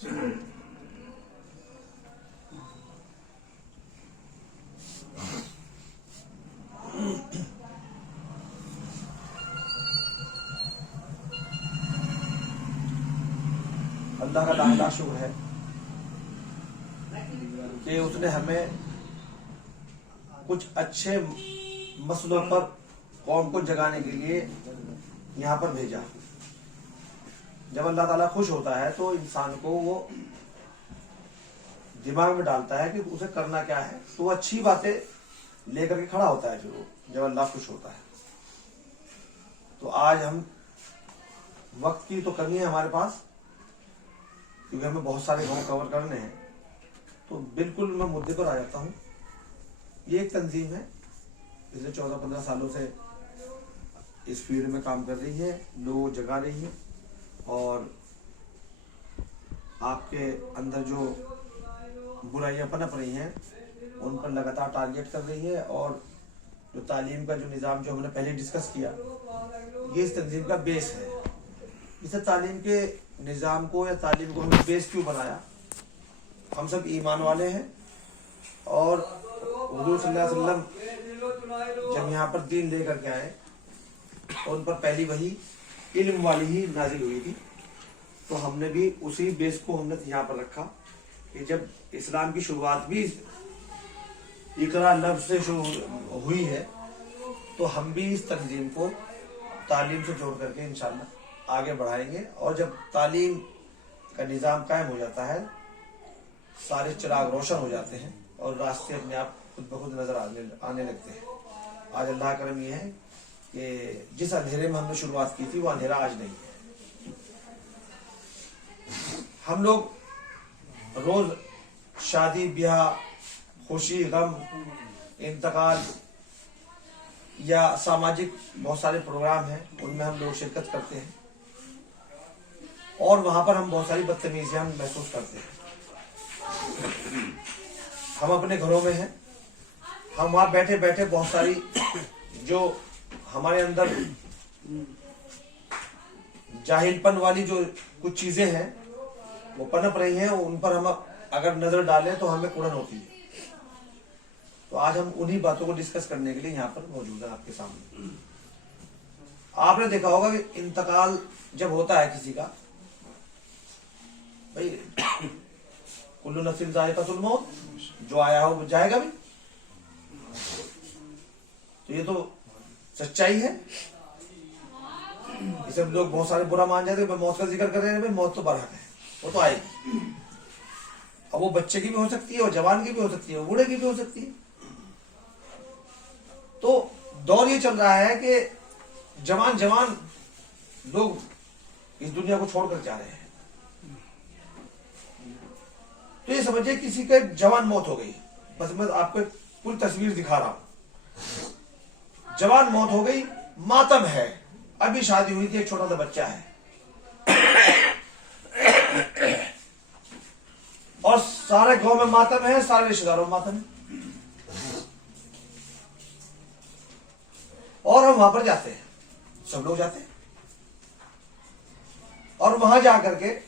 अल्लाह का लाख शुक्र है कि उसने हमें कुछ अच्छे मसलों पर कौम को जगाने के लिए यहाँ पर भेजा। जब अल्लाह ताला खुश होता है तो इंसान को वो दिमाग में डालता है कि उसे करना क्या है, तो वो अच्छी बातें लेकर के खड़ा होता है। फिर वो जब अल्लाह खुश होता है तो आज हम वक्त की तो कमी है हमारे पास, क्योंकि हमें बहुत सारे गाँव कवर करने हैं, तो बिल्कुल मैं मुद्दे पर आ जाता हूँ। ये एक तंजीम है, पिछले 14-15 सालों से इस फील्ड में काम कर रही है, लोग जगा रही है और आपके अंदर जो बुराइयां पनप रही हैं उन पर लगातार टारगेट कर रही है। और जो तालीम का जो निज़ाम जो हमने पहले डिस्कस किया, ये इस तंजीम का बेस है। इसे तालीम के निज़ाम को या तालीम को हमने बेस क्यों बनाया? हम सब ईमान वाले हैं और हुज़ूर सल्लल्लाहु अलैहि वसल्लम जब यहाँ पर दीन लेकर के आए तो उन पर पहली वही इल्म वाली ही नाजिल हुई थी। तो हमने भी उसी बेस को हमने यहाँ पर रखा कि जब इस्लाम की शुरुआत भी इकरा लफ्ज़ से शुरू हुई है, तो हम भी इस तंजीम को तालीम से जोड़ करके इंशाअल्लाह आगे बढ़ाएंगे। और जब तालीम का निज़ाम कायम हो जाता है, सारे चिराग रोशन हो जाते हैं और रास्ते अपने आप खुद ब खुद नजर आने लगते हैं। आज अल्लाह का करम यह है कि जिस अंधेरे में हमने शुरुआत की थी वो अंधेरा आज नहीं है। हम लोग रोज शादी ब्याह, खुशी गम, इंतकाल या सामाजिक बहुत सारे प्रोग्राम हैं, उनमें हम लोग शिरकत करते हैं और वहां पर हम बहुत सारी बदतमीजियां महसूस करते हैं। हम अपने घरों में हैं, हम वहां बैठे बैठे बहुत सारी जो हमारे अंदर जाहिलपन वाली जो कुछ चीजें हैं वो पनप रही हैं, उन पर हम अगर नजर डालें तो हमें कुड़न होती है। तो आज हम उन्हीं बातों को डिस्कस करने के लिए यहाँ पर मौजूद है आपके सामने। आपने देखा होगा कि इंतकाल जब होता है किसी का, भाई कुल्लू नफ्सिन ज़ाइक़ातुल मौत, जो आया हो वो जाएगा भी। तो ये तो सच्चाई है। इसे लोग बहुत सारे बुरा मान जाते हैं, मौत का जिक्र कर रहे हैं, भाई मौत तो बरहक है, वो तो आएगी। अब वो बच्चे की भी हो सकती है, वो जवान की भी हो सकती है, वो बूढ़े की भी हो सकती है। तो दौर ये चल रहा है कि जवान जवान लोग इस दुनिया को छोड़कर जा रहे हैं। तो ये समझिए किसी के जवान मौत हो गई, बस मैं आपको पूरी तस्वीर दिखा रहा हूं। जवान मौत हो गई, मातम है, अभी शादी हुई थी, एक छोटा सा बच्चा है और सारे गांव में मातम है, सारे रिश्तेदारों में मातम है। और हम वहां पर जाते हैं, सब लोग जाते हैं और वहां जाकर के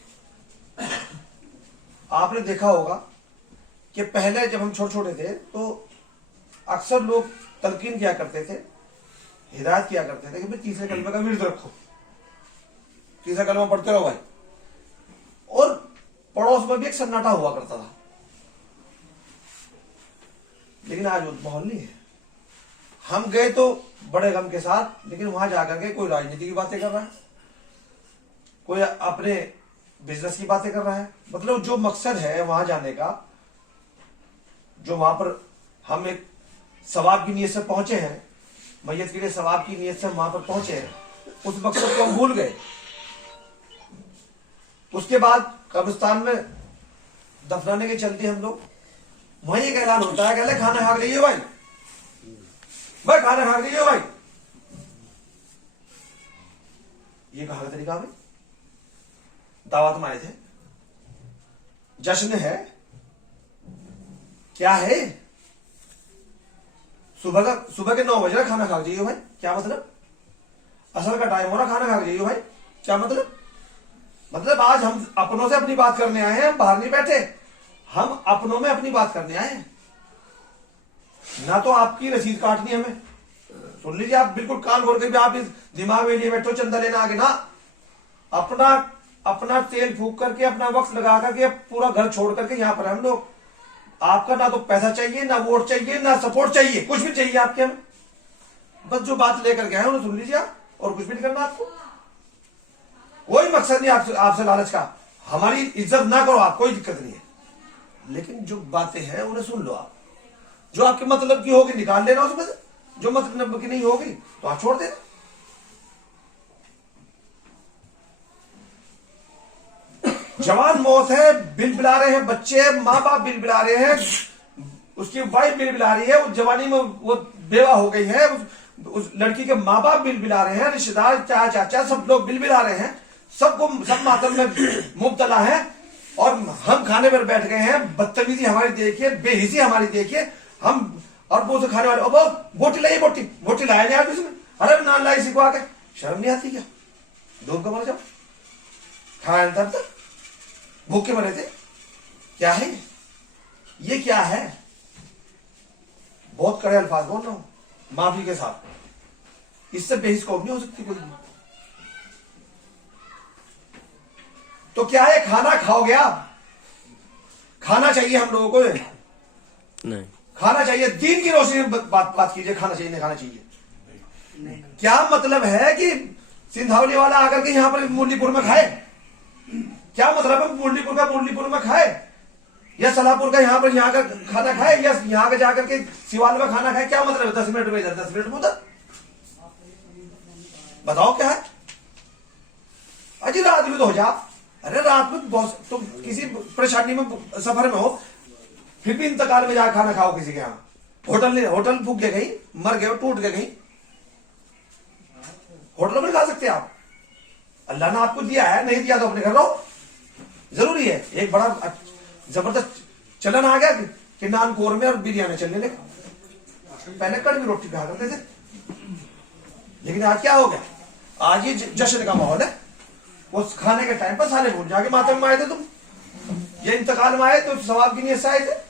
आपने देखा होगा कि पहले जब हम छोटे छोटे थे तो अक्सर लोग तलकीन किया करते थे, हिदायत किया करते थे कि भाई तीसरे कलमे का विर्द रखो, तीसरा कलमा पढ़ते रहो भाई। और पड़ोस में भी एक सन्नाटा हुआ करता था। लेकिन आज वो माहौल नहीं है। हम गए तो बड़े गम के साथ, लेकिन वहां जाकर के कोई राजनीति की बातें कर रहा है, कोई अपने बिजनेस की बातें कर रहा है। मतलब जो मकसद है वहां जाने का, जो वहां पर हम एक सवाब की नीयत से पहुंचे हैं, मैयत के लिए सवाब की नीयत से हम वहां पर पहुंचे हैं, उस मकसद को हम भूल गए। उसके बाद कब्रिस्तान में दफनाने के चलते हम लोग वहीं एक ऐलान होता है, कहते खाना खा जाइए भाई, भाई खाना खा जाइए भाई। ये कहा का तरीका है? दावत में आए थे, जश्न है, क्या है? सुबह के 9 बज रहा, खाना खा जाइए भाई, क्या मतलब? असर का टाइम हो रहा, खाना खा जाइए भाई, क्या मतलब? मतलब आज हम अपनों से अपनी बात करने आए हैं, हम बाहर नहीं बैठे, हम अपनों में अपनी बात करने आए हैं। ना तो आपकी रसीद काटनी हमें, सुन लीजिए आप बिल्कुल कान खोल के भी आप इस दिमाग में लिए बैठो चंदा लेना आगे ना, अपना अपना तेल फूक करके अपना वक्त लगा करके पूरा घर छोड़ करके यहाँ पर हम लोग, आपका ना तो पैसा चाहिए, ना वोट चाहिए, ना सपोर्ट चाहिए, कुछ भी चाहिए आपके हमें, बस जो बात लेकर के आए उन्हें सुन लीजिए आप, और कुछ भी नहीं करना आपको, कोई मकसद नहीं आपसे लालच का, हमारी इज्जत ना करो आप, कोई दिक्कत नहीं है, लेकिन जो बातें हैं उन्हें सुन लो आप, जो आपके मतलब की होगी निकाल लेना उसमें से, जो मतलब की नहीं होगी तो आप छोड़ देना। जवान मौत है, बिल बिला रहे हैं बच्चे, माँ बाप बिल बिला रहे हैं, उसकी वाइफ बिल बिला रही है, उस जवानी में वो बेवा हो गई है, उस लड़की के माँ बाप बिल बिला रहे हैं, रिश्तेदार चाचा चाचा सब लोग बिल बिला रहे हैं, सबको सब मातम में मुब्तला है, और हम खाने पर बैठ गए हैं, बदतमीजी हमारी देखिए, बेहिसी हमारी देखिए, हम और वो खाने वाले वो बोटी लाइए, बोटी लाया नहीं आप इसमें, अरे नान लाई इसी को आके, शर्म नहीं आती क्या? दूर को मर जाओ, खाया तब तक भूखे मरे थे, क्या है ये क्या है? बहुत कड़े अल्फाज बोल रहा हूं माफी के साथ, इससे बेहिस्कोप नहीं हो सकती कोई। तो क्या है, खाना खाओगे आप? खाना चाहिए हम लोगों को, नहीं खाना चाहिए, दीन की रोशनी में बात कीजिए, खाना चाहिए नहीं खाना चाहिए नहीं। क्या मतलब है कि सिंधावली वाला आकर के यहां पर मुरलीपुर में खाए? क्या मतलब है मुरलीपुर का मुरलीपुर में खाए, या सलाहपुर का यहाँ पर यहाँ का खाना खाए, या यहाँ का जाकर के सिवाल में खाना खाए? क्या मतलब है 10 मिनट में इधर 10 मिनट में उधर? बताओ क्या है? अजी रात में तो हो जा, अरे रात में बहुत तुम किसी परेशानी में सफर में हो, फिर भी इंतकाल में जाकर खाना खाओ किसी के यहाँ, होटल फूक के गई, मर गए, टूट के गई, होटलों में खा सकते आप? अल्लाह ने आपको दिया है, नहीं दिया तो अपने घर रहो, जरूरी है। एक बड़ा जबरदस्त चलन आ गया कि नान कोरमे और बिरयानी चलने लगे, पहले कड़वी रोटी खा करते थे, लेकिन आज क्या हो गया, आज ये जश्न का माहौल है, उस खाने के टाइम पर सारे भूल जाके मातम में आए थे तुम, ये इंतकाल में आए तो सवाब की नीयत से आए थे।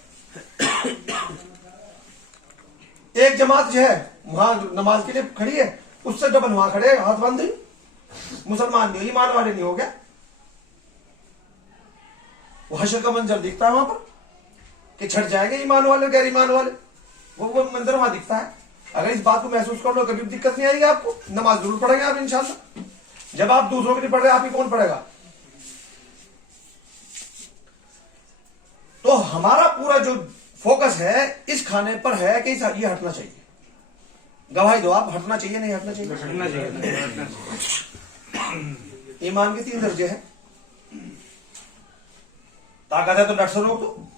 एक जमात जो है वहां नमाज के लिए खड़ी है, उससे डबल वहां खड़े हाथ बंद हुई, मुसलमान नहीं, ईमान वाले नहीं हो गया, वो हशर का मंजर दिखता है वहां पर कि छट जाएंगे ईमान वाले गैर ईमान वाले, वो मंजर वहां दिखता है। अगर इस बात को महसूस कर लो, कभी दिक्कत नहीं आएगी आपको, नमाज जरूर पढ़ेंगे आप इंशाल्लाह। जब आप दूसरों के लिए पढ़ रहे, आप ही कौन पढ़ेगा? तो हमारा पूरा जो फोकस है इस खाने पर है कि ये हटना चाहिए। गवाही दो आप, हटना चाहिए नहीं हटना चाहिए? हटना चाहिए। ईमान के 3 दर्जे हैं, ताकत है तो डट से रोक दो,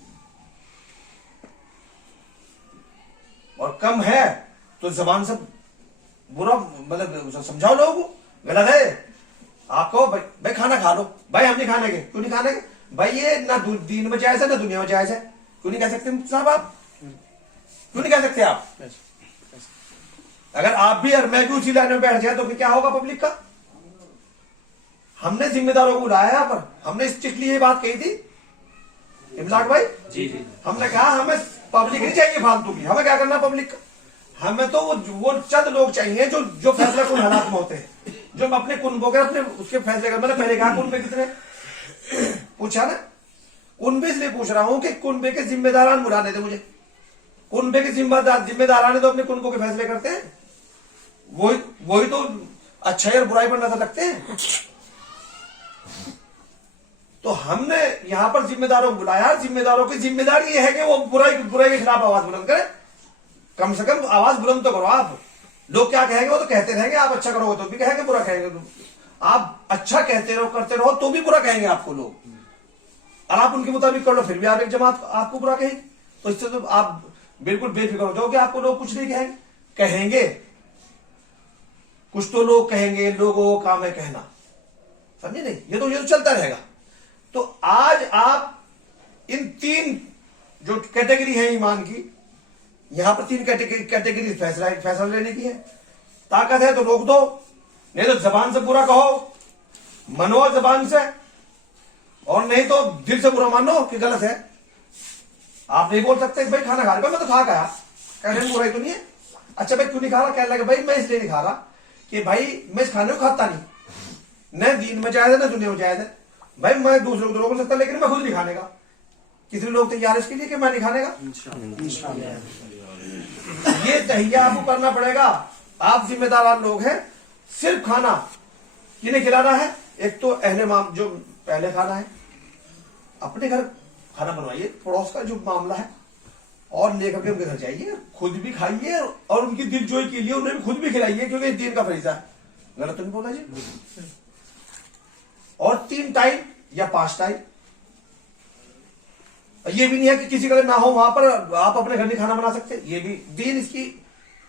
और कम है तो जबान से बुरा मतलब समझाओ लोगों को, गलत है आपको भाई खाना खा लो, भाई हम नहीं खाने के, क्यों नहीं खाने के भाई? ये ना दीन में जायज है ना दुनिया में जायज है, क्यों नहीं कह सकते साहब आप? क्यों नहीं कह सकते आप? अगर आप भी और मैं भी उसी लाइन में बैठ जाए तो फिर क्या होगा पब्लिक का? हमने जिम्मेदारों को बुलाया यहाँ पर, हमने स्ट्रिक्टली ये बात कही थी इमलाक भाई जी, हमने कहा हमें पब्लिक नहीं चाहिए फालतू की, हमें क्या करना पब्लिक का, हमें तो वो चंद लोग चाहिए जो फैसला कुन हालात में होते हैं, जो अपने कुनबों के अपने उसके फैसले कर। मैंने पहले कहा कुनबे कितने पूछा ना, कुनबे इसलिए पूछ रहा हूं कि कुनबे के जिम्मेदारान बुलाने थे मुझे, कुनबे के जिम्मेदारान तो अपने कुनबों के फैसले करते हैं, वही तो अच्छाई और बुराई पर नजर रखते हैं। तो हमने यहां पर जिम्मेदारों को बुलाया, जिम्मेदारों की जिम्मेदारी ये है कि वो बुराई के खिलाफ आवाज बुलंद करें, कम से कम आवाज बुलंद तो करो आप। लोग क्या कहेंगे वो तो कहते रहेंगे, आप अच्छा करोगे तो भी कहेंगे, बुरा कहेंगे तो, आप अच्छा कहते रहो करते रहो तो भी बुरा कहेंगे आपको लोग, और आप उनके मुताबिक कर लो फिर भी आप एक जमात आपको बुरा कहेंगे। तो इससे तो आप बिल्कुल बेफिक्र हो जाओ कि आपको लोग कुछ नहीं कहेंगे, कुछ तो लोग कहेंगे, लोगों का काम है कहना, समझे नहीं? ये तो चलता रहेगा। तो आज आप इन 3 जो कैटेगरी है ईमान की, यहां पर 3 कैटेगरी फैसला लेने की है। ताकत है तो रोक दो, नहीं तो जबान से बुरा कहो, मनो जबान से, और नहीं तो दिल से बुरा मान लो कि गलत है। आप नहीं बोल सकते भाई खाना खा रहे, मैं तो खा गया, कहने में बुराई तो नहीं है। अच्छा भाई क्यों नहीं खा रहा, कहने लगे भाई मैं इसलिए नहीं खा रहा कि भाई मैं इस खाने को खाता नहीं, न दीन में जायज है न दुनिया में जायज है। भाई मैं दूसरों को रोक सकता लेकिन मैं खुद नहीं खाने का। कितने लोग तैयार इसके लिए कि मैं नहीं खाने का। ये तहिया आपको करना पड़ेगा। आप जिम्मेदार लोग हैं। सिर्फ खाना किन्हें खिलाना है, एक तो अहले माम जो पहले खाना है, अपने घर खाना बनवाइए, पड़ोस का जो मामला है और लेकर के उनके घर जाइए, खुद भी खाइए और उनकी दिलजोई के लिए उन्हें भी खुद भी खिलाइए, क्योंकि दीन का फरीजा है। गलत तो नहीं बोला जी। और 3 टाइम या 5 टाइम। ये भी नहीं है कि किसी का ना हो वहां पर आप अपने घर नहीं खाना बना सकते, ये भी दीन इसकी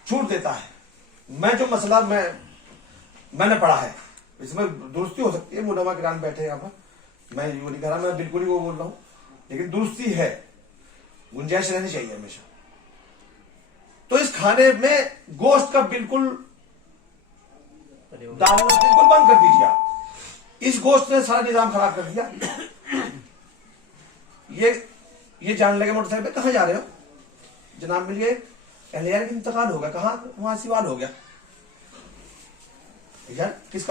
छूट देता है। मैं जो मसला मैंने पढ़ा है इसमें दुरुस्ती हो सकती है, मुलमा किरान बैठे यहाँ पर, मैं वो नहीं कह रहा, मैं बिल्कुल ही वो बोल रहा हूं, लेकिन दुरुस्ती है, गुंजाइश रहनी चाहिए हमेशा। तो इस खाने में गोश्त का बिल्कुल डालना बिल्कुल बंद कर दीजिए आप। इस गोश्त ने सारा निजाम खराब कर दिया। ये जान लगे मोटरसाइकिल पे कहां जा रहे हो, जनाब मिल गए, कहले यार इंतकाल हो गया, कहां, वहां सिवाल हो गया यार, किसका